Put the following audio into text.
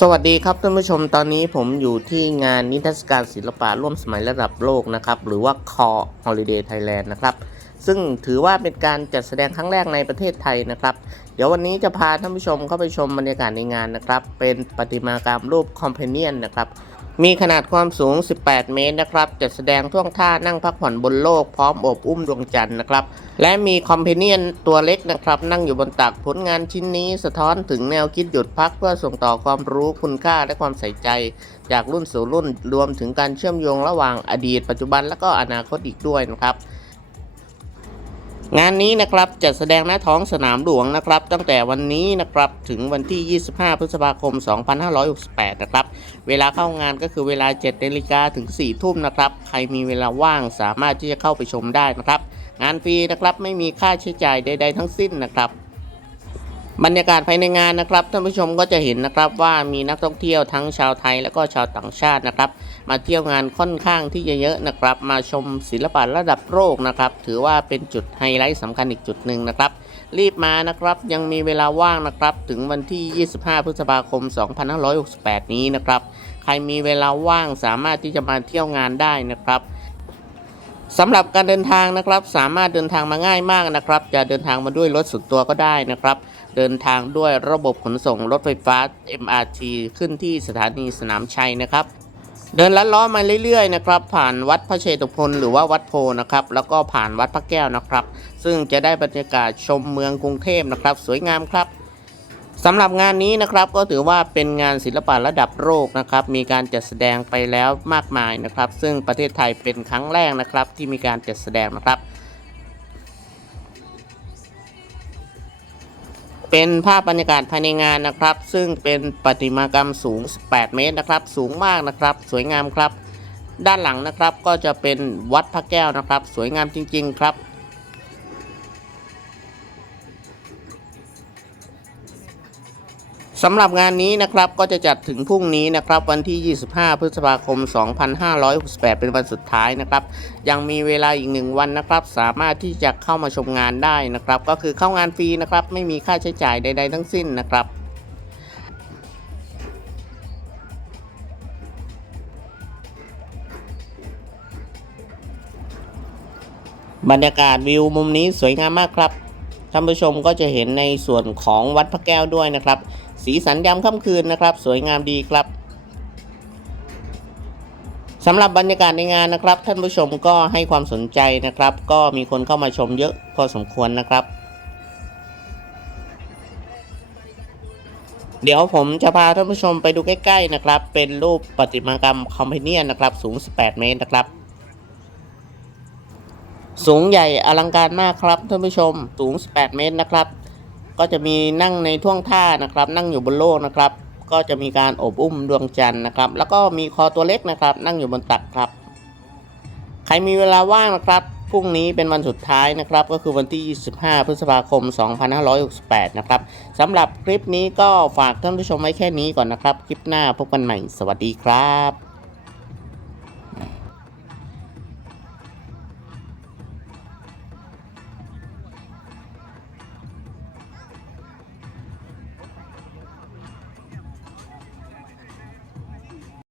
สวัสดีครับท่านผู้ชมตอนนี้ผมอยู่ที่งานนิทรรศการศิลปะร่วมสมัยระดับโลกนะครับ หรือว่า c o Holiday Thailand นะครับ ซึ่งถือว่าเป็นการจัดแสดงครั้งแรกในประเทศไทยนะครับ เดี๋ยววันนี้จะพาท่านผู้ชมเข้าไปชมบรรยากาศในงานนะครับ เป็นประติมากรรมรูปคอมเพเนียนนะครับ มีขนาดความสูง 18 เมตรนะครับ จัดแสดงท่วงท่านั่งพักผ่อนบนโลกพร้อมอบอุ้มดวงจันทร์นะครับ และมีคอมเพเนียนตัวเล็กนะครับ นั่งอยู่บนตักผลงานชิ้นนี้สะท้อนถึงแนวคิดหยุดพักเพื่อส่งต่อความรู้คุณค่าและความใส่ใจ จากรุ่นสู่รุ่นรวมถึงการเชื่อมโยงระหว่างอดีต ปัจจุบันและก็อนาคตอีกด้วยนะครับ งานนี้นะครับจัดแสดงหน้าท้องสนามหลวงนะครับ ตั้งแต่วันนี้นะครับถึงวันที่ 25 พฤษภาคม 2568 นะครับ เวลาเข้างานก็คือเวลา7นาฬิกาถึง 4 ทุ่มนะครับ ใครมีเวลาว่างสามารถที่จะเข้าไปชมได้นะครับ งานฟรีนะครับไม่มีค่าใช้จ่ายใด ๆ ทั้งสิ้นนะครับ บรรยากาศภายในงานนะครับท่านผู้ชมก็จะเห็นนะครับว่ามีนักท่องเที่ยวทั้งชาวไทยและก็ชาวต่างชาตินะครับ มาเที่ยวงานค่อนข้างที่จะเยอะนะครับ มาชมศิลปะระดับโลกนะครับ ถือว่าเป็นจุดไฮไลท์สำคัญอีกจุดหนึ่งนะครับ รีบมานะครับยังมีเวลาว่างนะครับถึงวันที่ 25 พฤษภาคม 2568 นี้นะครับ ใครมีเวลาว่างสามารถที่จะมาเที่ยวงานได้นะครับ สำหรับการเดินทางนะครับสามารถเดินทางมาง่ายมากนะครับ จะเดินทางมาด้วยรถส่วนตัวก็ได้นะครับ เดินทางด้วยระบบขนส่งรถไฟฟ้า MRT ขึ้นที่สถานีสนามชัยนะครับ เดินลัดล้อมาเรื่อยๆนะครับ ผ่านวัดพระเชตุพนหรือว่าวัดโพนะครับ แล้วก็ผ่านวัดพระแก้วนะครับ ซึ่งจะได้บรรยากาศชมเมืองกรุงเทพนะครับ สวยงามครับ สำหรับงานนี้นะครับก็ถือว่าเป็นงานศิลปะระดับโลกนะครับมีการจัดแสดงไปแล้วมากมายนะครับ ซึ่งประเทศไทยเป็นครั้งแรกนะครับ ที่มีการจัดแสดงนะครับ เป็นภาพบรรยากาศภายในงานนะครับ ซึ่งเป็นประติมากรรมสูง 18 เมตรนะครับ สูงมากนะครับ สวยงามครับ ด้านหลังนะครับก็จะเป็นวัดพระแก้วนะครับ สวยงามจริง ๆ ครับ สำหรับงานนี้นะครับก็จะจัดถึงพรุ่งนี้นะครับวันที่ 25 พฤษภาคม 2568 เป็นวันสุดท้ายนะครับ ยังมีเวลาอีกหนึ่งวันนะครับ สามารถที่จะเข้ามาชมงานได้นะครับ ก็คือเข้างานฟรีนะครับ ไม่มีค่าใช้จ่ายใด ๆ ทั้งสิ้นนะครับบรรยากาศวิวมุมนี้สวยงามมากครับ ท่านผู้ชมก็จะเห็นในส่วนของวัดพระแก้วด้วยนะครับ สีสันยามค่ำคืนนะครับ สวยงามดีครับสำหรับบรรยากาศในงานนะครับ ท่านผู้ชมก็ให้ความสนใจนะครับ ก็มีคนเข้ามาชมเยอะพอสมควรนะครับ เดี๋ยวผมจะพาท่านผู้ชมไปดูใกล้ๆนะครับ เป็นรูปประติมากรรมคอมเพเนียนนะครับ สูง 18 เมตรนะครับ สูงใหญ่อลังการมากครับท่านผู้ชมสูง 18 เมตรนะครับ ก็จะมีนั่งในท่วงท่านะครับ นั่งอยู่บนโลกนะครับ ก็จะมีการอบอุ้มดวงจันทร์นะครับ แล้วก็มีคอตัวเล็กนะครับ นั่งอยู่บนตักครับ ใครมีเวลาว่างนะครับพรุ่งนี้เป็นวันสุดท้ายนะครับ ก็คือวันที่ 25 พฤษภาคม 2568 นะครับสำหรับคลิปนี้ก็ฝากท่านผู้ชมไว้แค่นี้ก่อนนะครับ คลิปหน้าพบกันใหม่ สวัสดีครับ